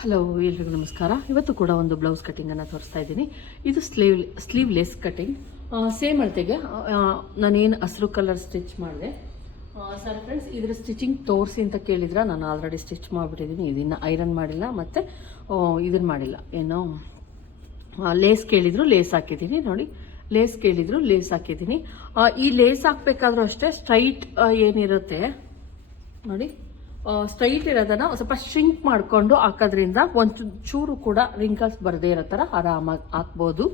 Hello, ಎಲ್ರಿಗೂ ನಮಸ್ಕಾರ. ಇವತ್ತು ಕೂಡ ಒಂದು ಬ್ಲೌಸ್ ಕಟ್ಟಿಂಗನ್ನು ತೋರಿಸ್ತಾ ಇದ್ದೀನಿ. ಇದು ಸ್ಲೀವ್ ಸ್ಲೀವ್ಲೆಸ್ ಕಟ್ಟಿಂಗ್ ಸೇಮ್ ಅಳತೆಗೆ ನಾನೇನು ಹಸಿರು ಕಲರ್ ಸ್ಟಿಚ್ ಮಾಡಿದೆ. ಸರ್ ಫ್ರೆಂಡ್ಸ್ ಇದರ ಸ್ಟಿಚಿಂಗ್ ತೋರಿಸಿ ಅಂತ ಕೇಳಿದ್ರೆ, ನಾನು ಆಲ್ರೆಡಿ ಸ್ಟಿಚ್ ಮಾಡಿಬಿಟ್ಟಿದ್ದೀನಿ ಇದನ್ನು ಐರನ್ ಮಾಡಿಲ್ಲ, ಮತ್ತು ಇದನ್ನು ಮಾಡಿಲ್ಲ. ಏನು ಲೇಸ್ ಕೇಳಿದ್ರು ಲೇಸ್ ಹಾಕಿದ್ದೀನಿ ನೋಡಿ. ಲೇಸ್ ಕೇಳಿದ್ರು ಲೇಸ್ ಹಾಕಿದ್ದೀನಿ ಈ ಲೇಸ್ ಹಾಕಬೇಕಾದ್ರೂ ಅಷ್ಟೇ ಸ್ಟ್ರೈಟ್ ಏನಿರುತ್ತೆ, ನೋಡಿ. ಸ್ಟ್ರೈಟ್ ಇರೋದನ್ನ ಸ್ವಲ್ಪ ಶ್ರಿಂಕ್ ಮಾಡಿಕೊಂಡು ಹಾಕೋದ್ರಿಂದ ಒಂದು ಚೂರು ಕೂಡ ರಿಂಕಲ್ಸ್ ಬರದೇ ಇರೋ ಥರ ಆರಾಮಾಗಿ ಹಾಕ್ಬೋದು.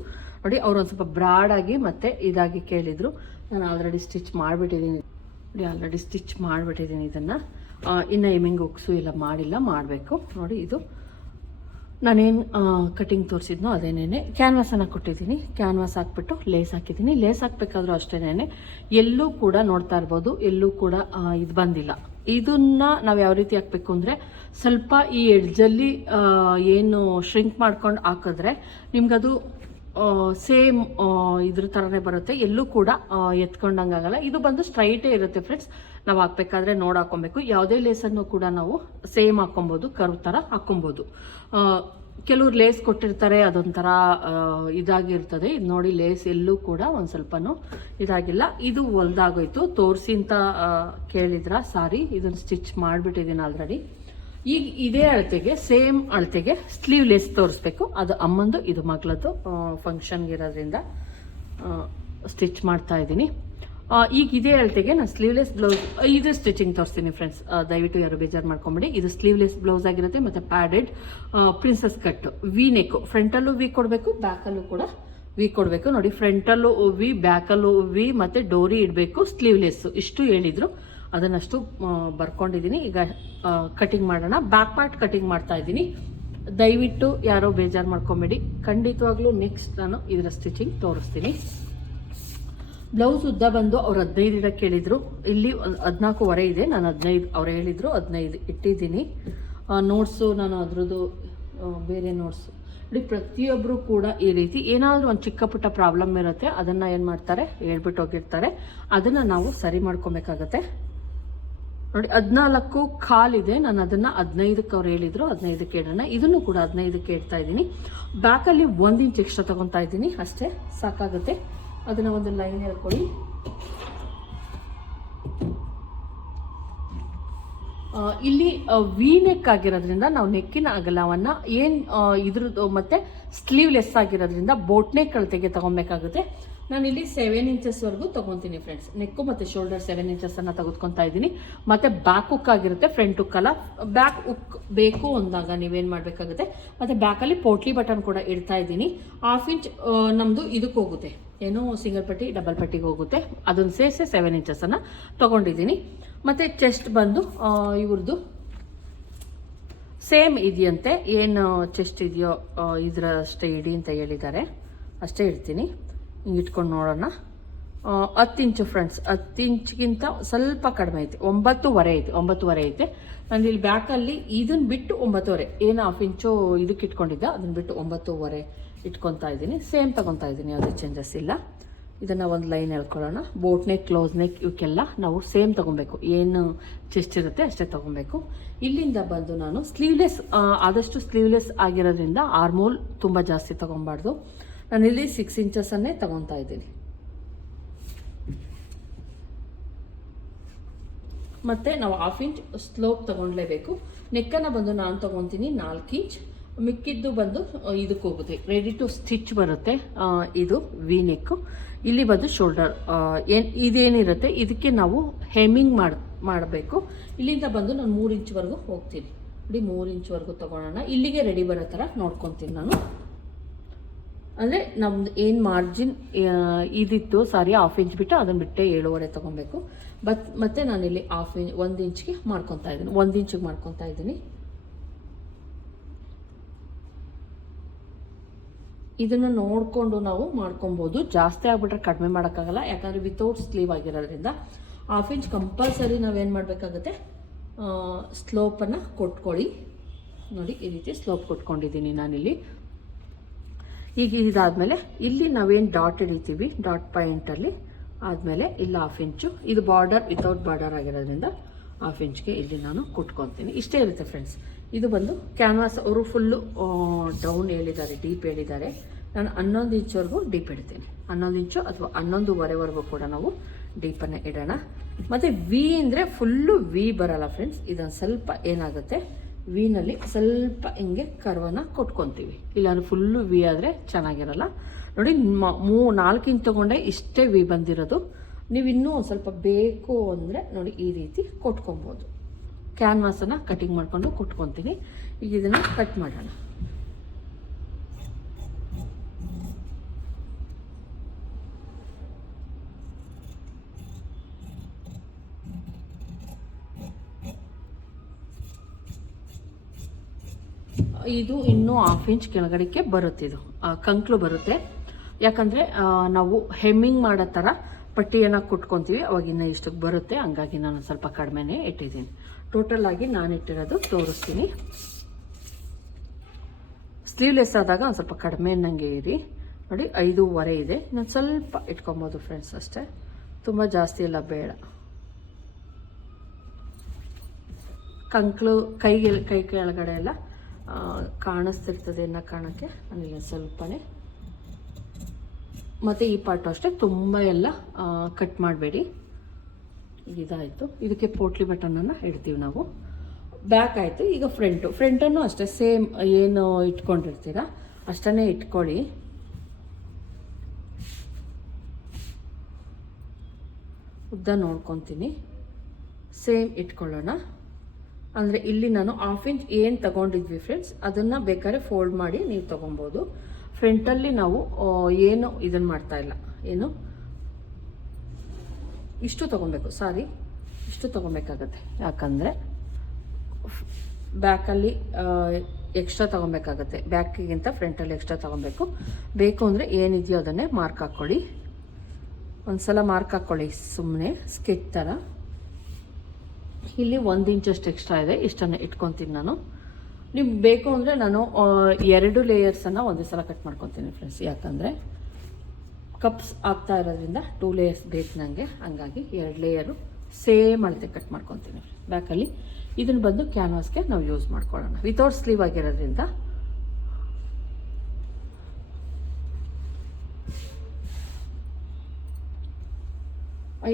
ನೋಡಿ ಅವ್ರು ಒಂದು ಸ್ವಲ್ಪ ಬ್ರಾಡಾಗಿ ಮತ್ತೆ ಇದಾಗಿ ಕೇಳಿದ್ರು. ನಾನು ಆಲ್ರೆಡಿ ಸ್ಟಿಚ್ ಮಾಡಿಬಿಟ್ಟಿದ್ದೀನಿ ನೋಡಿ ಆಲ್ರೆಡಿ ಸ್ಟಿಚ್ ಮಾಡಿಬಿಟ್ಟಿದ್ದೀನಿ ಇದನ್ನು. ಇನ್ನು ಎಮಿಂಗ್ ಉಕ್ಸು ಎಲ್ಲ ಮಾಡಿಲ್ಲ, ಮಾಡಬೇಕು. ನೋಡಿ, ಇದು ನಾನೇನು ಕಟಿಂಗ್ ತೋರಿಸಿದ್ನೋ ಅದೇನೇ ಕ್ಯಾನ್ವಾಸನ್ನು ಕೊಟ್ಟಿದ್ದೀನಿ ಕ್ಯಾನ್ವಾಸ್ ಹಾಕ್ಬಿಟ್ಟು ಲೇಸ್ ಹಾಕಿದ್ದೀನಿ ಲೇಸ್ ಹಾಕ್ಬೇಕಾದ್ರೂ ಅಷ್ಟೇನೆ ಎಲ್ಲೂ ಕೂಡ ನೋಡ್ತಾ ಇರ್ಬೋದು. ಎಲ್ಲೂ ಕೂಡ ಇದು ಬಂದಿಲ್ಲ. ಇದನ್ನ ನಾವು ಯಾವ ರೀತಿ ಹಾಕ್ಬೇಕು ಅಂದರೆ ಸ್ವಲ್ಪ ಈ ಎಡ್ಜಲ್ಲಿ ಏನು ಶ್ರಿಂಕ್ ಮಾಡ್ಕೊಂಡು ಹಾಕಿದ್ರೆ ನಿಮ್ಗದು ಸೇಮ್ ಇದ್ರ ಥರನೇ ಬರುತ್ತೆ. ಎಲ್ಲೂ ಕೂಡ ಎತ್ಕೊಂಡಂಗೆ ಆಗಲ್ಲ ಇದು ಬಂದು ಸ್ಟ್ರೈಟೇ ಇರುತ್ತೆ ಫ್ರೆಂಡ್ಸ್ ನಾವು ಹಾಕ್ಬೇಕಾದ್ರೆ ನೋಡಿ ಹಾಕೊಬೇಕು. ಯಾವುದೇ ಲೇಸನ್ನು ಕೂಡ ನಾವು ಸೇಮ್ ಹಾಕೊಬೋದು ಕರ್ವ್ ಥರ ಹಾಕೊಬೋದು. ಕೆಲವ್ರು ಲೇಸ್ ಕೊಟ್ಟಿರ್ತಾರೆ, ಅದೊಂಥರ ಇದಾಗಿರ್ತದೆ. ಇದು ನೋಡಿ ಲೇಸ್ ಎಲ್ಲೂ ಕೂಡ ಒಂದು ಸ್ವಲ್ಪನೂ ಇದಾಗಿಲ್ಲ. ಇದು ಹೊಲ್ದಾಗೋಯ್ತು. ತೋರಿಸಿ ಅಂತ ಕೇಳಿದ್ರ? ಸಾರಿ ಇದನ್ನು ಸ್ಟಿಚ್ ಮಾಡಿಬಿಟ್ಟಿದ್ದೀನಿ ಆಲ್ರೆಡಿ ಈಗ ಇದೇ ಅಳತೆಗೆ ಸೇಮ್ ಅಳತೆಗೆ ಸ್ಲೀವ್ ಲೆಸ್ ತೋರಿಸ್ಬೇಕು. ಅದು ಅಮ್ಮಂದು, ಇದು ಮಗಳದ್ದು ಫಂಕ್ಷನ್ಗೆ ಇರೋದ್ರಿಂದ ಸ್ಟಿಚ್ ಮಾಡ್ತಾ ಇದ್ದೀನಿ ಈಗ ಇದೇ ಅಳತೆಗೆ ನಾನು ಸ್ಲೀವ್ಲೆಸ್ ಬ್ಲೌಸ್ ಇದು ಸ್ಟಿಚಿಂಗ್ ತೋರಿಸ್ತೀನಿ ಫ್ರೆಂಡ್ಸ್ ದಯವಿಟ್ಟು ಯಾರು ಬೇಜಾರು ಮಾಡ್ಕೊಂಬಿಡಿ. ಇದು ಸ್ಲೀವ್ಲೆಸ್ ಬ್ಲೌಸ್ ಆಗಿರುತ್ತೆ ಮತ್ತು padded princess cut V neck ಫ್ರಂಟಲ್ಲೂ V ಕೊಡಬೇಕು ಬ್ಯಾಕಲ್ಲೂ ಕೂಡ ವಿ ಕೊಡಬೇಕು. ನೋಡಿ ಫ್ರಂಟಲ್ಲೂ ವಿ ಬ್ಯಾಕಲ್ಲೂ ವಿ ಮತ್ತು ಡೋರಿ ಇಡಬೇಕು ಸ್ಲೀವ್ಲೆಸ್ ಇಷ್ಟು ಹೇಳಿದರು. ಅದನ್ನಷ್ಟು ಬರ್ಕೊಂಡಿದ್ದೀನಿ ಈಗ ಕಟಿಂಗ್ ಮಾಡೋಣ. ಬ್ಯಾಕ್ ಪಾರ್ಟ್ ಕಟಿಂಗ್ ಮಾಡ್ತಾ ಇದ್ದೀನಿ ದಯವಿಟ್ಟು ಯಾರೋ ಬೇಜಾರು ಮಾಡ್ಕೊಬೇಡಿ. ಖಂಡಿತವಾಗ್ಲೂ ನೆಕ್ಸ್ಟ್ ನಾನು ಇದರ ಸ್ಟಿಚಿಂಗ್ ತೋರಿಸ್ತೀನಿ. ಬ್ಲೌಸ್ ಉದ್ದ ಬಂದು ಅವ್ರು ಹದಿನೈದು ಇಡಕ್ಕೆ ಕೇಳಿದ್ರು. ಇಲ್ಲಿ ಹದಿನಾಲ್ಕೂವರೆ ಇದೆ. ನಾನು ಹದಿನೈದು, ಅವ್ರು ಹೇಳಿದ್ರು ಹದಿನೈದು ಇಟ್ಟಿದ್ದೀನಿ. ನೋಟ್ಸು, ನಾನು ಅದ್ರದ್ದು ಬೇರೆ ನೋಟ್ಸು. ನೋಡಿ ಪ್ರತಿಯೊಬ್ಬರು ಕೂಡ ಈ ರೀತಿ ಏನಾದರೂ ಒಂದು ಚಿಕ್ಕ ಪುಟ್ಟ ಪ್ರಾಬ್ಲಮ್ ಇರುತ್ತೆ, ಅದನ್ನು ಏನು ಮಾಡ್ತಾರೆ? ಹೇಳ್ಬಿಟ್ಟು ಹೋಗಿರ್ತಾರೆ. ಅದನ್ನು ನಾವು ಸರಿ ಮಾಡ್ಕೊಬೇಕಾಗತ್ತೆ. ನೋಡಿ, ಹದಿನಾಲ್ಕು ಕಾಲಿದೆ ನಾನು ಅದನ್ನು ಹದಿನೈದಕ್ಕೆ ಅವ್ರು ಹೇಳಿದರು, ಹದಿನೈದಕ್ಕೆ ಇಡೋಣ ಇದನ್ನು ಕೂಡ ಹದಿನೈದಕ್ಕೆ ಇಡ್ತಾ ಇದ್ದೀನಿ. ಬ್ಯಾಕಲ್ಲಿ ಒಂದು ಇಂಚ್ ಎಕ್ಸ್ಟ್ರಾ ತಗೊತಾ ಇದ್ದೀನಿ. ಅಷ್ಟೇ, ಸಾಕಾಗುತ್ತೆ. ಅದನ್ನು ಒಂದು ಲೈನ್ ಹೇಳ್ಕೊಳ್ಳಿ ಇಲ್ಲಿ ವಿ ನೆಕ್ ಆಗಿರೋದ್ರಿಂದ ನಾವು ನೆಕ್ಕಿನ ಅಗಲವನ್ನು ಏನು ಇದ್ರದ್ದು, ಮತ್ತೆ ಸ್ಲೀವ್ಲೆಸ್ ಆಗಿರೋದ್ರಿಂದ ಬೋಟ್ ನೆಕ್ ತೆಗೆ ತಗೊಬೇಕಾಗುತ್ತೆ. ನಾನು ಇಲ್ಲಿ ಸೆವೆನ್ ಇಂಚಸ್ವರೆಗೂ ತೊಗೊತೀನಿ ಫ್ರೆಂಡ್ಸ್ ನೆಕ್ಕು ಮತ್ತು ಶೋಲ್ಡರ್ ಸೆವೆನ್ ಇಂಚಸ್ಸನ್ನು ತೆಗೆದುಕೊತಾ ಇದ್ದೀನಿ. ಮತ್ತು ಬ್ಯಾಕ್ ಹುಕ್ ಆಗಿರುತ್ತೆ ಫ್ರಂಟ್ ಹುಕ್ ಅಲ್ಲ. ಬ್ಯಾಕ್ ಉಕ್ ಬೇಕು ಅಂದಾಗ ನೀವೇನು ಮಾಡಬೇಕಾಗುತ್ತೆ, ಮತ್ತು ಬ್ಯಾಕಲ್ಲಿ ಪೋಟ್ಲಿ ಬಟನ್ ಕೂಡ ಇಡ್ತಾ ಇದ್ದೀನಿ. ಹಾಫ್ ಇಂಚ್ ನಮ್ಮದು ಇದಕ್ಕೆ ಹೋಗುತ್ತೆ. ಏನೋ ಸಿಂಗಲ್ ಪಟ್ಟಿ ಡಬಲ್ ಪಟ್ಟಿಗೆ ಹೋಗುತ್ತೆ. ಅದನ್ನು ಸೇರಿಸಿ ಸೆವೆನ್ ಇಂಚಸನ್ನು ತೊಗೊಂಡಿದ್ದೀನಿ. ಮತ್ತು ಚೆಸ್ಟ್ ಬಂದು ಇವ್ರದ್ದು ಸೇಮ್ ಇದೆಯಂತೆ. ಏನು ಚೆಸ್ಟ್ ಇದೆಯೋ ಇದ್ರ ಅಷ್ಟೇ ಇಡಿ ಅಂತ ಹೇಳಿದ್ದಾರೆ. ಅಷ್ಟೇ ಇಡ್ತೀನಿ. ಹಿಂಗೆ ಇಟ್ಕೊಂಡು ನೋಡೋಣ. ಹತ್ತು ಇಂಚು ಫ್ರೆಂಡ್ಸ್ ಹತ್ತು ಇಂಚ್ಗಿಂತ ಸ್ವಲ್ಪ ಕಡಿಮೆ ಐತೆ. ಒಂಬತ್ತುವರೆ ಐತೆ ಒಂಬತ್ತುವರೆ ಐತೆ. ನಾನು ಇಲ್ಲಿ ಬ್ಯಾಕಲ್ಲಿ ಇದನ್ನು ಬಿಟ್ಟು ಒಂಬತ್ತುವರೆ. ಏನು ಹಾಫ್ ಇಂಚು ಇದಕ್ಕೆ ಇಟ್ಕೊಂಡಿದ್ದೆ ಅದನ್ನು ಬಿಟ್ಟು ಒಂಬತ್ತುವರೆ. ಇಟ್ಕೊತಾ ಇದ್ದೀನಿ. ಸೇಮ್ ತಗೊತಾ ಇದ್ದೀನಿ, ಯಾವುದೇ ಚೇಂಜಸ್ ಇಲ್ಲ. ಇದನ್ನು ಒಂದು ಲೈನ್ ಹೇಳ್ಕೊಳ್ಳೋಣ. ಬೋಟ್ ನೆಕ್ ಕ್ಲೋಸ್ ನೆಕ್ ಇವಕ್ಕೆಲ್ಲ ನಾವು ಸೇಮ್ ತೊಗೊಬೇಕು. ಏನು ಚೆಸ್ಟ್ ಇರುತ್ತೆ ಅಷ್ಟೇ ತೊಗೊಬೇಕು. ಇಲ್ಲಿಂದ ಬಂದು ನಾನು ಸ್ಲೀವ್ಲೆಸ್ ಆದಷ್ಟು ಸ್ಲೀವ್ಲೆಸ್ ಆಗಿರೋದ್ರಿಂದ ಆರ್ಮೋಲ್ ತುಂಬ ಜಾಸ್ತಿ ತೊಗೊಬಾರ್ದು. ನಾನಿಲ್ಲಿ ಸಿಕ್ಸ್ ಇಂಚಸನ್ನೇ ತೊಗೊತಾ ಇದ್ದೀನಿ. ಮತ್ತು ನಾವು ಹಾಫ್ ಇಂಚ್ ಸ್ಲೋಪ್ ತೊಗೊಳ್ಲೇಬೇಕು ನೆಕ್ಕನ್ನು ಬಂದು ನಾನು ತೊಗೊತೀನಿ ನಾಲ್ಕು ಇಂಚ್ ಮಿಕ್ಕಿದ್ದು ಬಂದು ಇದಕ್ಕೆ ಹೋಗುತ್ತೆ. ರೆಡಿ ಟು ಸ್ಟಿಚ್ ಬರುತ್ತೆ. ಇದು ವಿ ನೆಕ್ಕು ಇಲ್ಲಿ ಬಂದು ಶೋಲ್ಡರ್ ಏನು ಇದೇನಿರುತ್ತೆ? ಇದಕ್ಕೆ ನಾವು ಹೆಮ್ಮಿಂಗ್ ಮಾಡಿ ಮಾಡಬೇಕು. ಇಲ್ಲಿಂದ ಬಂದು ನಾನು ಮೂರು ಇಂಚ್ವರೆಗೂ ಹೋಗ್ತೀನಿ. ನೋಡಿ ಮೂರು ಇಂಚ್ವರೆಗೂ ತೊಗೊಳೋಣ ಇಲ್ಲಿಗೆ ರೆಡಿ ಬರೋ ಥರ ನೋಡ್ಕೊತೀನಿ ನಾನು. ಅಂದರೆ ನಮ್ದು ಏನು ಮಾರ್ಜಿನ್ ಇದಿತ್ತು ಸಾರಿ ಹಾಫ್ ಇಂಚ್ ಬಿಟ್ಟು ಅದನ್ನು ಬಿಟ್ಟೆ ಏಳುವರೆ ತೊಗೊಬೇಕು. ಬಟ್ ಮತ್ತೆ ನಾನಿಲ್ಲಿ ಹಾಫ್ ಇಂಚ್ ಒಂದು ಇಂಚ್ಗೆ ಮಾಡ್ಕೊತಾ ಇದ್ದೀನಿ. ಒಂದು ಇಂಚಿಗೆ ಮಾಡ್ಕೊತಾ ಇದ್ದೀನಿ. ಇದನ್ನು ನೋಡಿಕೊಂಡು ನಾವು ಮಾಡ್ಕೊಬೋದು. ಜಾಸ್ತಿ ಆಗಿಬಿಟ್ರೆ ಕಡಿಮೆ ಮಾಡೋಕ್ಕಾಗಲ್ಲ. ಯಾಕಂದರೆ ವಿತೌಟ್ ಸ್ಲೀವ್ ಆಗಿರೋದ್ರಿಂದ ಹಾಫ್ ಇಂಚ್ ಕಂಪಲ್ಸರಿ ನಾವೇನು ಮಾಡಬೇಕಾಗುತ್ತೆ? ಸ್ಲೋಪನ್ನು ಕೊಟ್ಕೊಳ್ಳಿ. ನೋಡಿ, ಈ ರೀತಿ ಸ್ಲೋಪ್ ಕೊಟ್ಕೊಂಡಿದ್ದೀನಿ ನಾನಿಲ್ಲಿ. ಈಗ ಇದಾದಮೇಲೆ ಇಲ್ಲಿ ನಾವೇನು ಡಾಟ್ ಹಿಡಿತೀವಿ ಡಾಟ್ ಪಾಯಿಂಟಲ್ಲಿ ಆದಮೇಲೆ ಇಲ್ಲಿ ಹಾಫ್ ಇಂಚು ಇದು ಬಾರ್ಡರ್ ವಿತೌಟ್ ಬಾರ್ಡರ್ ಆಗಿರೋದ್ರಿಂದ ಹಾಫ್ ಇಂಚ್ಗೆ ಇಲ್ಲಿ ನಾನು ಕುಟ್ಕೊತೀನಿ. ಇಷ್ಟೇ ಇರುತ್ತೆ ಫ್ರೆಂಡ್ಸ್ ಇದು ಬಂದು ಕ್ಯಾನ್ವಾಸ್ ಅವರು ಫುಲ್ಲು ಡೌನ್ ಹೇಳಿದ್ದಾರೆ ಡೀಪ್ ಹೇಳಿದ್ದಾರೆ. ನಾನು ಹನ್ನೊಂದು ಇಂಚ್ವರೆಗೂ ಡೀಪ್ ಇಡ್ತೀನಿ. ಹನ್ನೊಂದು ಇಂಚು ಅಥವಾ ಹನ್ನೊಂದುವರೆವರೆಗೂ ಕೂಡ ನಾವು ಡೀಪನ್ನು ಇಡೋಣ. ಮತ್ತು ವಿ ಅಂದರೆ ಫುಲ್ಲು ವಿ ಬರಲ್ಲ ಫ್ರೆಂಡ್ಸ್ ಇದೊಂದು ಸ್ವಲ್ಪ ಏನಾಗುತ್ತೆ? ವಿನಲ್ಲಿ ಸ್ವಲ್ಪ ಹಿಂಗೆ ಕರ್ವನ್ನ ಕೊಟ್ಕೊತೀವಿ. ಇಲ್ಲಾಂದ್ರೆ ಫುಲ್ಲು ವಿ ಆದರೆ ಚೆನ್ನಾಗಿರಲ್ಲ. ನೋಡಿ, ಮ- ಮೂ, ನಾಲ್ಕು ಇಂಚ್ ತೊಗೊಂಡೆ ಇಷ್ಟೇ ವಿ ಬಂದಿರೋದು. ನೀವು ಇನ್ನೂ ಒಂದು ಸ್ವಲ್ಪ ಬೇಕು ಅಂದರೆ ನೋಡಿ ಈ ರೀತಿ ಕೊಟ್ಕೊಬೋದು. ಕ್ಯಾನ್ವಾಸನ್ನು ಕಟಿಂಗ್ ಮಾಡಿಕೊಂಡು ಕುಟ್ಕೊತೀನಿ. ಈಗ ಇದನ್ನು ಕಟ್ ಮಾಡೋಣ. ಇದು ಇನ್ನೂ ಹಾಫ್ ಇಂಚ್ ಕೆಳಗಡೆಗೆ ಬರುತ್ತೆ ಇದು. ಕಂಕ್ಲು ಬರುತ್ತೆ. ಯಾಕಂದರೆ ನಾವು ಹೆಮ್ಮಿಂಗ್ ಮಾಡೋ ಥರ ಪಟ್ಟಿಯನ್ನು ಕುಟ್ಕೊತೀವಿ. ಅವಾಗಿನ್ನ ಇಷ್ಟಕ್ಕೆ ಬರುತ್ತೆ. ಹಂಗಾಗಿ ನಾನು ಸ್ವಲ್ಪ ಕಡಿಮೆನೇ ಇಟ್ಟಿದ್ದೀನಿ. ಟೋಟಲ್ ಆಗಿ ನಾನು ಇಟ್ಟಿರೋದು ತೋರಿಸ್ತೀನಿ. ಸ್ಲೀವ್ಲೆಸ್ ಆದಾಗ ಒಂದು ಸ್ವಲ್ಪ ಕಡಿಮೆ ನನಗೆ ಇರಿ. ನೋಡಿ, ಐದೂವರೆ ಇದೆ. ನಾನು ಸ್ವಲ್ಪ ಇಟ್ಕೊಬೋದು ಫ್ರೆಂಡ್ಸ್ ಅಷ್ಟೇ. ತುಂಬ ಜಾಸ್ತಿ ಎಲ್ಲ ಬೇಡ. ಕಂಕ್ಳು ಕೈಗೆ, ಕೈ ಕೆಳಗಡೆ ಎಲ್ಲ ಕಾಣಿಸ್ತಿರ್ತದೆ ಅನ್ನೋ ಕಾರಣಕ್ಕೆ ನನಗೆ ಸ್ವಲ್ಪನೇ. ಮತ್ತು ಈ ಪಾಟು ಅಷ್ಟೇ. ತುಂಬ ಎಲ್ಲ ಕಟ್ ಮಾಡಬೇಡಿ. ಇದಾಯಿತು. ಇದಕ್ಕೆ ಪೋಟ್ಲಿ ಬಟನನ್ನು ಇಡ್ತೀವಿ ನಾವು. ಬ್ಯಾಕ್ ಆಯಿತು, ಈಗ ಫ್ರಂಟು ಫ್ರಂಟನ್ನು ಅಷ್ಟೇ ಸೇಮ್ ಏನು ಇಟ್ಕೊಂಡಿರ್ತೀರ? ಅಷ್ಟನ್ನೇ ಇಟ್ಕೊಳ್ಳಿ. ಉದ್ದ ನೋಡ್ಕೊತೀನಿ. ಸೇಮ್ ಇಟ್ಕೊಳ್ಳೋಣ. ಅಂದರೆ ಇಲ್ಲಿ ನಾನು ಹಾಫ್ ಇಂಚ್ ಏನು ತಗೊಂಡಿದ್ವಿ ಫ್ರೆಂಡ್ಸ್ ಅದನ್ನು ಬೇಕಾದ್ರೆ ಫೋಲ್ಡ್ ಮಾಡಿ ನೀವು ತೊಗೊಬೋದು. ಫ್ರಂಟಲ್ಲಿ ನಾವು ಏನು ಇದನ್ನು ಮಾಡ್ತಾ ಇಲ್ಲ. ಏನು? ಇಷ್ಟು ತೊಗೊಬೇಕು ಸಾರಿ. ಇಷ್ಟು ತೊಗೊಬೇಕಾಗತ್ತೆ ಯಾಕಂದರೆ ಬ್ಯಾಕಲ್ಲಿ ಎಕ್ಸ್ಟ್ರಾ ತೊಗೊಬೇಕಾಗತ್ತೆ ಬ್ಯಾಕಿಗಿಂತ ಫ್ರಂಟಲ್ಲಿ ಎಕ್ಸ್ಟ್ರಾ ತೊಗೊಬೇಕು ಬೇಕು ಅಂದರೆ ಏನಿದೆಯೋ ಅದನ್ನೇ ಮಾರ್ಕ್ ಹಾಕ್ಕೊಳ್ಳಿ ಒಂದ್ಸಲ ಮಾರ್ಕ್ ಹಾಕ್ಕೊಳ್ಳಿ ಸುಮ್ಮನೆ ಸ್ಕೆಚ್ ಥರ ಇಲ್ಲಿ ಒಂದು ಇಂಚಷ್ಟು ಎಕ್ಸ್ಟ್ರಾ ಇದೆ, ಇಷ್ಟನ್ನು ಇಟ್ಕೊತೀನಿ ನಾನು. ನಿಮ್ಗೆ ಬೇಕು ಅಂದರೆ ನಾನು ಎರಡು ಲೇಯರ್ಸನ್ನು ಒಂದೇ ಸಲ ಕಟ್ ಮಾಡ್ಕೊತೀನಿ ಫ್ರೆಂಡ್ಸ್ ಯಾಕಂದರೆ ಕಪ್ಸ್ ಆಗ್ತಾ ಇರೋದ್ರಿಂದ ಟೂ ಲೇಯರ್ಸ್ ಬೇಕು ನನಗೆ ಹಂಗಾಗಿ ಎರಡು ಲೇಯರು ಸೇಮ್ ಅಳತೆ ಕಟ್ ಮಾಡ್ಕೊತೀನಿ. ಬ್ಯಾಕಲ್ಲಿ ಇದನ್ನು ಬಂದು ಕ್ಯಾನ್ವಾಸ್ಗೆ ನಾವು ಯೂಸ್ ಮಾಡ್ಕೊಳ್ಳೋಣ. ವಿತೌಟ್ ಸ್ಲೀವ್ ಆಗಿರೋದ್ರಿಂದ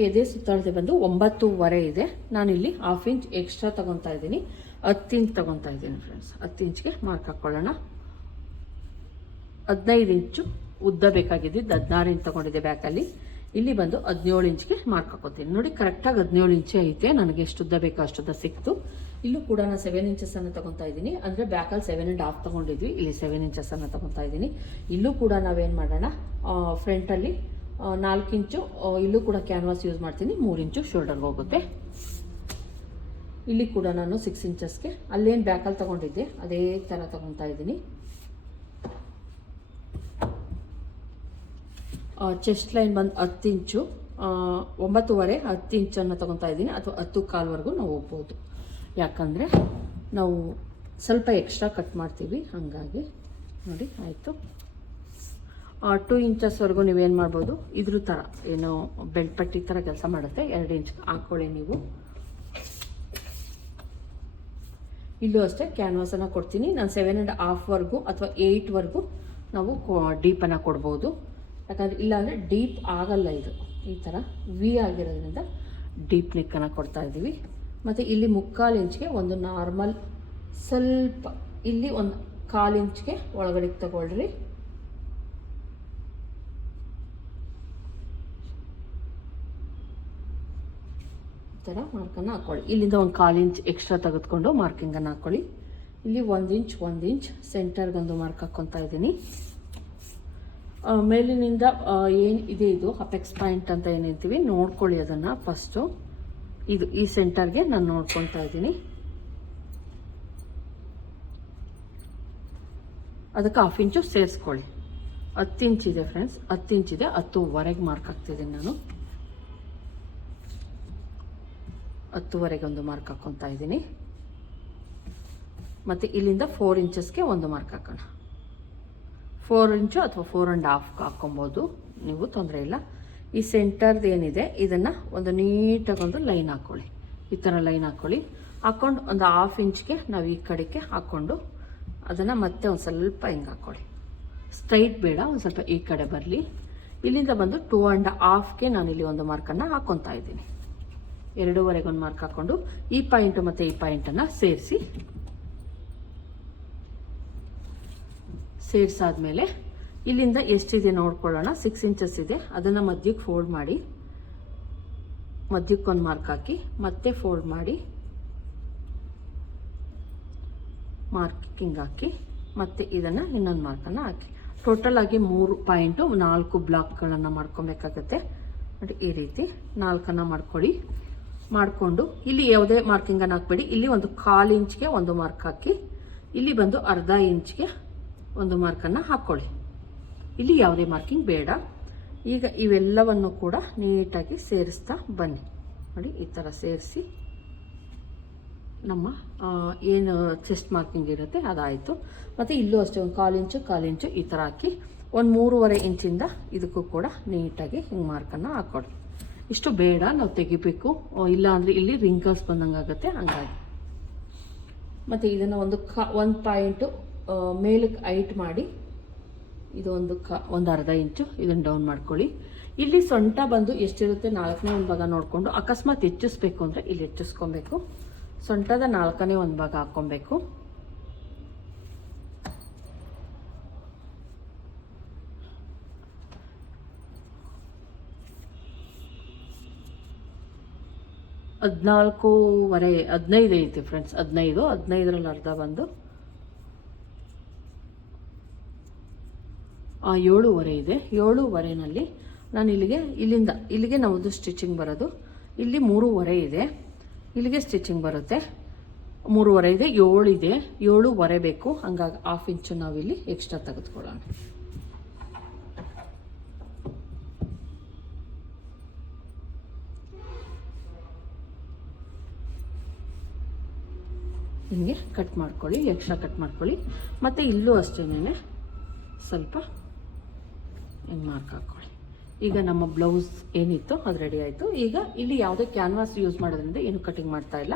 ಎದೆ ಸುತ್ತಾಳತೆ ಬಂದು ಒಂಬತ್ತೂವರೆ ಇದೆ. ನಾನಿಲ್ಲಿ ಹಾಫ್ ಇಂಚ್ ಎಕ್ಸ್ಟ್ರಾ ತೊಗೊತಾ ಇದ್ದೀನಿ. ಹತ್ತು ಇಂಚ್ ತೊಗೊತಾ ಇದ್ದೀನಿ ಫ್ರೆಂಡ್ಸ್ ಹತ್ತು ಇಂಚ್ಗೆ ಮಾರ್ಕ್ ಹಾಕ್ಕೊಳ್ಳೋಣ ಹದಿನೈದು ಇಂಚು ಉದ್ದ ಬೇಕಾಗಿದ್ದು ಹದಿನಾರು ಇಂಚ್ ತಗೊಂಡಿದ್ದೆ ಬ್ಯಾಕಲ್ಲಿ ಇಲ್ಲಿ ಬಂದು ಹದಿನೇಳು ಇಂಚ್ಗೆ ಮಾರ್ಕ್ ಹಾಕೋತೀನಿ. ನೋಡಿ ಕರೆಕ್ಟಾಗಿ ಹದಿನೇಳು ಇಂಚೆ ಐತೆ. ನನಗೆ ಎಷ್ಟು ಉದ್ದ ಬೇಕೋ ಅಷ್ಟುದ್ದ ಸಿಕ್ತು. ಇಲ್ಲೂ ಕೂಡ ನಾನು ಸೆವೆನ್ ಇಂಚಸ್ಸನ್ನು ತಗೊತಾ ಇದ್ದೀನಿ. ಅಂದರೆ ಬ್ಯಾಕಲ್ಲಿ ಸೆವೆನ್ ಆ್ಯಂಡ್ ಹಾಫ್ ತೊಗೊಂಡಿದ್ವಿ. ಇಲ್ಲಿ ಸೆವೆನ್ ಇಂಚಸ್ಸನ್ನು ತಗೊತಾ ಇದ್ದೀನಿ. ಇಲ್ಲೂ ಕೂಡ ನಾವೇನು ಮಾಡೋಣ? ಫ್ರಂಟಲ್ಲಿ ನಾಲ್ಕು ಇಂಚು ಇಲ್ಲೂ ಕೂಡ ಕ್ಯಾನ್ವಾಸ್ ಯೂಸ್ ಮಾಡ್ತೀನಿ. ಮೂರು ಇಂಚು ಶೋಲ್ಡರ್ಗೆ ಹೋಗುತ್ತೆ. ಇಲ್ಲಿ ಕೂಡ ನಾನು ಸಿಕ್ಸ್ ಇಂಚಸ್ಗೆ ಅಲ್ಲೇನು ಬ್ಯಾಕಲ್ಲಿ ತೊಗೊಂಡಿದ್ದೆ? ಅದೇ ಥರ ತೊಗೊತಾ ಇದ್ದೀನಿ. ಚೆಸ್ಟ್ ಲೈನ್ ಬಂದು ಹತ್ತು ಇಂಚು ಒಂಬತ್ತುವರೆ ಹತ್ತು ಇಂಚನ್ನು ತೊಗೊತಾ ಇದ್ದೀನಿ. ಅಥವಾ ಹತ್ತು ಕಾಲ್ವರೆಗೂ ನಾವು ಹೋಗ್ಬೋದು. ಯಾಕಂದರೆ ನಾವು ಸ್ವಲ್ಪ ಎಕ್ಸ್ಟ್ರಾ ಕಟ್ ಮಾಡ್ತೀವಿ. ಹಾಗಾಗಿ ನೋಡಿ, ಆಯಿತು. ಟೂ ಇಂಚಸ್ವರೆಗೂ ನೀವೇನು ಮಾಡ್ಬೋದು? ಇದ್ರ ಥರ ಏನು ಬೆಲ್ಟ್ ಪಟ್ಟಿ ಥರ ಕೆಲಸ ಮಾಡುತ್ತೆ. ಎರಡು ಇಂಚ್ ಹಾಕ್ಕೊಳ್ಳಿ ನೀವು. ಇಲ್ಲೂ ಅಷ್ಟೇ ಕ್ಯಾನ್ವಾಸನ್ನು ಕೊಡ್ತೀನಿ. ನಾನು ಸೆವೆನ್ ಆ್ಯಂಡ್ ಹಾಫ್ವರೆಗೂ ಅಥವಾ ಏಯ್ಟ್ವರೆಗೂ ನಾವು ಡೀಪನ್ನು ಕೊಡ್ಬೋದು. ಯಾಕಂದರೆ ಇಲ್ಲಾಂದರೆ ಡೀಪ್ ಆಗಲ್ಲ ಇದು ಈ ಥರ ವಿ ಆಗಿರೋದ್ರಿಂದ ಡೀಪ್ ನೆಕ್ಕನ್ನು ಕೊಡ್ತಾ ಇದ್ದೀವಿ. ಮತ್ತು ಇಲ್ಲಿ ಮುಕ್ಕಾಲು ಇಂಚ್ಗೆ ಒಂದು ನಾರ್ಮಲ್ ಸ್ವಲ್ಪ ಇಲ್ಲಿ ಒಂದು ಕಾಲು ಇಂಚ್ಗೆ ಒಳಗಡೆಗೆ ತಗೊಳ್ರಿ. ಥರ ಮಾರ್ಕನ್ನು ಹಾಕ್ಕೊಳ್ಳಿ ಇಲ್ಲಿಂದ ಒಂದು ಕಾಲು ಇಂಚ್ ಎಕ್ಸ್ಟ್ರಾ ತೆಗೆದುಕೊಂಡು ಮಾರ್ಕಿಂಗನ್ನು ಹಾಕ್ಕೊಳ್ಳಿ ಇಲ್ಲಿ ಒಂದು ಇಂಚ್ ಒಂದು ಇಂಚ್ ಸೆಂಟರ್ಗೊಂದು ಮಾರ್ಕ್ ಹಾಕ್ಕೊತಾ ಇದ್ದೀನಿ. ಮೇಲಿನಿಂದ ಏನು ಇದೆ ಇದು ಅಪೆಕ್ಸ್ ಪಾಯಿಂಟ್ ಅಂತ ಏನಂತೀವಿ ನೋಡ್ಕೊಳ್ಳಿ ಅದನ್ನು ಫಸ್ಟು ಇದು ಈ ಸೆಂಟರ್ಗೆ ನಾನು ನೋಡ್ಕೊತಾ ಇದ್ದೀನಿ. ಅದಕ್ಕೆ ಹಾಫ್ ಇಂಚು ಸೇರಿಸ್ಕೊಳ್ಳಿ. ಹತ್ತು ಇದೆ ಫ್ರೆಂಡ್ಸ್ ಹತ್ತು ಇಂಚ್ ಇದೆ, ಹತ್ತುವರೆಗೆ ಮಾರ್ಕ್ ಹಾಕ್ತಿದ್ದೀನಿ ನಾನು. ಹತ್ತುವರೆಗೆ ಒಂದು ಮಾರ್ಕ್ ಹಾಕ್ಕೊತಾ ಇದ್ದೀನಿ. ಮತ್ತು ಇಲ್ಲಿಂದ ಫೋರ್ ಇಂಚಸ್ಗೆ ಒಂದು ಮಾರ್ಕ್ ಹಾಕೋಣ. ಫೋರ್ ಇಂಚು ಅಥವಾ ಫೋರ್ ಆ್ಯಂಡ್ ಹಾಫ್ ಹಾಕ್ಕೊಬೋದು. ನೀವು ತೊಂದರೆ ಇಲ್ಲ. ಈ ಸೆಂಟರ್ದು ಏನಿದೆ, ಇದನ್ನು ಒಂದು ನೀಟಾಗಿ ಒಂದು ಲೈನ್ ಹಾಕ್ಕೊಳ್ಳಿ ಈ ಥರ ಲೈನ್ ಹಾಕ್ಕೊಳ್ಳಿ ಹಾಕ್ಕೊಂಡು ಒಂದು ಹಾಫ್ ಇಂಚ್ಗೆ ನಾವು ಈ ಕಡೆಗೆ ಹಾಕ್ಕೊಂಡು ಅದನ್ನು ಮತ್ತೆ ಒಂದು ಸ್ವಲ್ಪ ಹಿಂಗೆ ಹಾಕ್ಕೊಳ್ಳಿ ಸ್ಟ್ರೈಟ್ ಬೇಡ, ಒಂದು ಸ್ವಲ್ಪ ಈ ಕಡೆ ಬರಲಿ. ಇಲ್ಲಿಂದ ಬಂದು ಟೂ ಆ್ಯಂಡ್ ಹಾಫ್ಗೆ ನಾನಿಲ್ಲಿ ಒಂದು ಮಾರ್ಕನ್ನು ಹಾಕ್ಕೊತಾ ಇದ್ದೀನಿ. ಎರಡೂವರೆಗೆ ಒಂದು ಮಾರ್ಕ್ ಹಾಕ್ಕೊಂಡು ಈ ಪಾಯಿಂಟು ಮತ್ತು ಈ ಪಾಯಿಂಟನ್ನು ಸೇರಿಸಿ. ಸೇರಿಸಾದ್ಮೇಲೆ ಇಲ್ಲಿಂದ ಎಷ್ಟಿದೆ ನೋಡ್ಕೊಳ್ಳೋಣ. ಸಿಕ್ಸ್ ಇಂಚಸ್ ಇದೆ. ಅದನ್ನು ಮಧ್ಯಕ್ಕೆ ಫೋಲ್ಡ್ ಮಾಡಿ ಮಧ್ಯಕ್ಕೊಂದು ಮಾರ್ಕ್ ಹಾಕಿ, ಮತ್ತೆ ಫೋಲ್ಡ್ ಮಾಡಿ ಮಾರ್ಕಿಂಗ್ ಹಾಕಿ, ಮತ್ತೆ ಇದನ್ನು ಇನ್ನೊಂದು ಮಾರ್ಕನ್ನು ಹಾಕಿ. ಟೋಟಲ್ ಆಗಿ ಮೂರು ಪಾಯಿಂಟು ನಾಲ್ಕು ಬ್ಲಾಕ್ಗಳನ್ನು ಮಾಡ್ಕೊಬೇಕಾಗತ್ತೆ. ನೋಡಿ, ಈ ರೀತಿ ನಾಲ್ಕನ್ನು ಮಾಡ್ಕೊಳ್ಳಿ. ಮಾಡಿಕೊಂಡು ಇಲ್ಲಿ ಯಾವುದೇ ಮಾರ್ಕಿಂಗನ್ನು ಹಾಕ್ಬೇಡಿ. ಇಲ್ಲಿ ಒಂದು ಕಾಲು ಇಂಚ್ಗೆ ಒಂದು ಮಾರ್ಕ್ ಹಾಕಿ, ಇಲ್ಲಿ ಬಂದು ಅರ್ಧ ಇಂಚ್ಗೆ ಒಂದು ಮಾರ್ಕನ್ನು ಹಾಕ್ಕೊಳ್ಳಿ ಇಲ್ಲಿ ಯಾವುದೇ ಮಾರ್ಕಿಂಗ್ ಬೇಡ. ಈಗ ಇವೆಲ್ಲವನ್ನು ಕೂಡ ನೀಟಾಗಿ ಸೇರಿಸ್ತಾ ಬನ್ನಿ. ನೋಡಿ, ಈ ಥರ ಸೇರಿಸಿ ನಮ್ಮ ಏನು ಚೆಸ್ಟ್ ಮಾರ್ಕಿಂಗ್ ಇರುತ್ತೆ ಅದಾಯಿತು. ಮತ್ತು ಇಲ್ಲೂ ಅಷ್ಟೇ ಒಂದು ಕಾಲು ಇಂಚು ಕಾಲು ಇಂಚು ಈ ಥರ ಹಾಕಿ ಒಂದು ಮೂರುವರೆ ಇಂಚಿಂದ ಇದಕ್ಕೂ ಕೂಡ ನೀಟಾಗಿ ಹಿಂಗೆ ಮಾರ್ಕನ್ನು ಹಾಕ್ಕೊಳ್ಳಿ ಇಷ್ಟು ಬೇಡ, ನಾವು ತೆಗಿಬೇಕು. ಇಲ್ಲ ಅಂದರೆ ಇಲ್ಲಿ ರಿಂಕಲ್ಸ್ ಬಂದಂಗೆ ಆಗುತ್ತೆ ಹಂಗಾಗಿ. ಮತ್ತು ಇದನ್ನು ಒಂದು ಕ ಒಂದು ಪಾಯಿಂಟು ಮೇಲಕ್ಕೆ ಐಟ್ ಮಾಡಿ ಇದು ಒಂದು ಕ, ಒಂದು ಅರ್ಧ ಇಂಚು ಇದನ್ನು ಡೌನ್ ಮಾಡ್ಕೊಳ್ಳಿ. ಇಲ್ಲಿ ಸೊಂಟ ಬಂದು ಎಷ್ಟಿರುತ್ತೆ ನಾಲ್ಕನೇ ಒಂದು ಭಾಗ ನೋಡಿಕೊಂಡು, ಅಕಸ್ಮಾತ್ ಹೆಚ್ಚಿಸ್ಬೇಕು ಅಂದರೆ ಇಲ್ಲಿ ಹೆಚ್ಚಿಸ್ಕೊಬೇಕು. ಸೊಂಟದ ನಾಲ್ಕನೇ ಒಂದು ಭಾಗ ಹಾಕ್ಕೊಬೇಕು. ಹದಿನಾಲ್ಕೂವರೆ, ಹದಿನೈದು ಐತೆ ಫ್ರೆಂಡ್ಸ್ ಹದಿನೈದು, ಹದಿನೈದರಲ್ಲಿ ಅರ್ಧ ಬಂದು. ಏಳೂವರೆ ಇದೆ. ಏಳುವರೆನಲ್ಲಿ ನಾನು ಇಲ್ಲಿಗೆ, ಇಲ್ಲಿಂದ, ಇಲ್ಲಿಗೆ ನಮ್ಮದು ಸ್ಟಿಚಿಂಗ್ ಬರೋದು. ಇಲ್ಲಿ ಮೂರುವರೆ ಇದೆ. ಇಲ್ಲಿಗೆ ಸ್ಟಿಚಿಂಗ್ ಬರುತ್ತೆ. ಮೂರುವರೆ ಇದೆ, ಏಳು ಇದೆ. ಏಳೂವರೆ ಬೇಕು. ಹಂಗಾಗಿ ಹಾಫ್ ಇಂಚು ನಾವಿಲ್ಲಿ ಎಕ್ಸ್ಟ್ರಾ ತೆಗೆದುಕೊಳ್ಳೋಣ. ಹಿಂಗೆ ಕಟ್ ಮಾಡ್ಕೊಳ್ಳಿ ಎಕ್ಸ್ಟ್ರಾ ಕಟ್ ಮಾಡ್ಕೊಳ್ಳಿ. ಮತ್ತು ಇಲ್ಲೂ ಅಷ್ಟೇನೆ ಸ್ವಲ್ಪ ಹಿಂಗೆ ಮಾರ್ಕ್ ಹಾಕ್ಕೊಳ್ಳಿ ಈಗ ನಮ್ಮ ಬ್ಲೌಸ್ ಏನಿತ್ತು ಅದು ರೆಡಿ ಆಯಿತು. ಈಗ ಇಲ್ಲಿ ಯಾವುದೇ ಕ್ಯಾನ್ವಾಸ್ ಯೂಸ್ ಮಾಡೋದ್ರಿಂದ ಏನು ಕಟಿಂಗ್ ಮಾಡ್ತಾ ಇಲ್ಲ.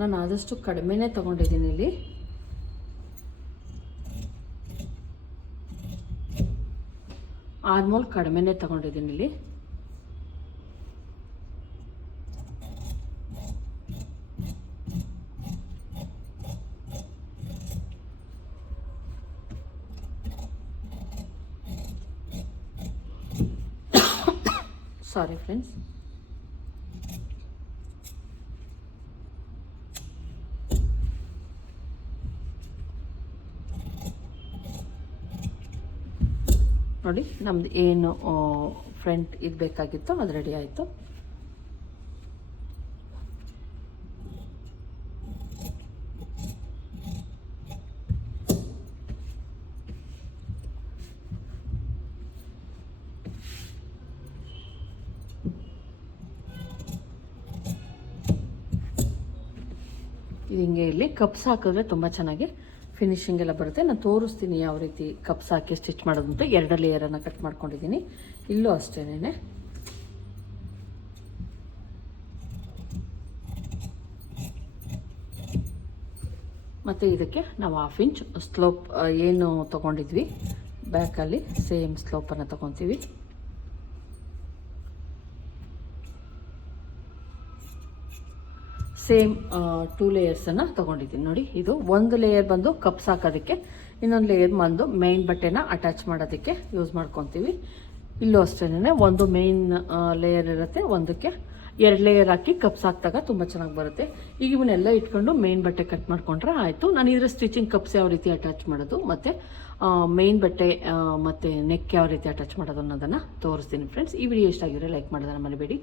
ನಾನು ಆದಷ್ಟು ಕಡಿಮೆನೇ ತಗೊಂಡಿದ್ದೀನಿ ಇಲ್ಲಿ. ಆರ್ಮೋಲ್ ಕಡಿಮೆನೇ ತಗೊಂಡಿದ್ದೀನಿ ಇಲ್ಲಿ. ಸಾರಿ ಫ್ರೆಂಡ್ಸ್ ನೋಡಿ, ನಮ್ದು ಏನು ಫ್ರಂಟ್ ಇದು ಬೇಕಾಗಿತ್ತು ಅದು ರೆಡಿ ಆಯಿತು. ಇದು ಹಿಂಗೆ ಇಲ್ಲಿ ಕಪ್ಸ್ ಹಾಕಿದ್ರೆ ತುಂಬ ಚೆನ್ನಾಗಿ ಫಿನಿಶಿಂಗ್ ಎಲ್ಲ ಬರುತ್ತೆ. ನಾನು ತೋರಿಸ್ತೀನಿ ಯಾವ ರೀತಿ ಕಪ್ಸ್ ಹಾಕಿ ಸ್ಟಿಚ್ ಮಾಡೋದು ಅಂತ. ಎರಡು ಲೇಯರನ್ನು ಕಟ್ ಮಾಡ್ಕೊಂಡಿದ್ದೀನಿ. ಇಲ್ಲೂ ಅಷ್ಟೇನೆ ಮತ್ತು ಇದಕ್ಕೆ ನಾವು ಹಾಫ್ ಇಂಚ್ ಸ್ಲೋಪ್ ಏನು ತೊಗೊಂಡಿದ್ವಿ? ಬ್ಯಾಕಲ್ಲಿ ಸೇಮ್ ಸ್ಲೋಪನ್ನು ತೊಗೊತೀವಿ. ಸೇಮ್ ಟೂ ಲೇಯರ್ಸನ್ನು ತೊಗೊಂಡಿದ್ದೀನಿ. ನೋಡಿ, ಇದು ಒಂದು ಲೇಯರ್ ಬಂದು ಕಪ್ಸ್ ಹಾಕೋದಕ್ಕೆ, ಇನ್ನೊಂದು ಲೇಯರ್ ಬಂದು ಮೇನ್ ಬಟ್ಟೆನ ಅಟ್ಯಾಚ್ ಮಾಡೋದಕ್ಕೆ ಯೂಸ್ ಮಾಡ್ಕೊತೀವಿ. ಇಲ್ಲೂ ಅಷ್ಟೇನೆ ಒಂದು ಮೇನ್ ಲೇಯರ್ ಇರುತ್ತೆ. ಒಂದಕ್ಕೆ ಎರಡು ಲೇಯರ್ ಹಾಕಿ ಕಪ್ಸ್ ಹಾಕಿದಾಗ ತುಂಬ ಚೆನ್ನಾಗಿ ಬರುತ್ತೆ. ಈಗ ಇವನ್ನೆಲ್ಲ ಇಟ್ಕೊಂಡು ಮೇನ್ ಬಟ್ಟೆ ಕಟ್ ಮಾಡ್ಕೊಂಡ್ರೆ ಆಯಿತು. ನಾನು ಇದ್ರ ಸ್ಟಿಚಿಂಗ್ ಕಪ್ಸ್ ಯಾವ ರೀತಿ ಅಟ್ಯಾಚ್ ಮಾಡೋದು, ಮತ್ತು ಮೇನ್ ಬಟ್ಟೆ ಮತ್ತು ನೆಕ್ ಯಾವ ರೀತಿ ಅಟ್ಯಾಚ್ ಮಾಡೋದು ಅನ್ನೋದನ್ನು ತೋರಿಸ್ತೀನಿ ಫ್ರೆಂಡ್ಸ್ ಈ ವಿಡಿಯೋ ಇಷ್ಟ ಆಗಿದ್ರೆ ಲೈಕ್ ಮಾಡೋದನ್ನು ಮರಿಬೇಡಿ.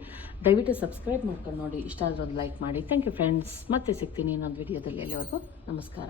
ದಯವಿಟ್ಟು ಸಬ್ಸ್ಕ್ರೈಬ್ ಮಾಡ್ಕೊಂಡು ನೋಡಿ. ಇಷ್ಟ ಆದ್ರೆ ಒಂದು ಲೈಕ್ ಮಾಡಿ. ಥ್ಯಾಂಕ್ ಯು ಫ್ರೆಂಡ್ಸ್ ಮತ್ತೆ ಸಿಗ್ತೀನಿ ಇನ್ನೊಂದು ವಿಡಿಯೋದಲ್ಲಿ ಎಲ್ಲಿವರೆಗೂ ನಮಸ್ಕಾರ.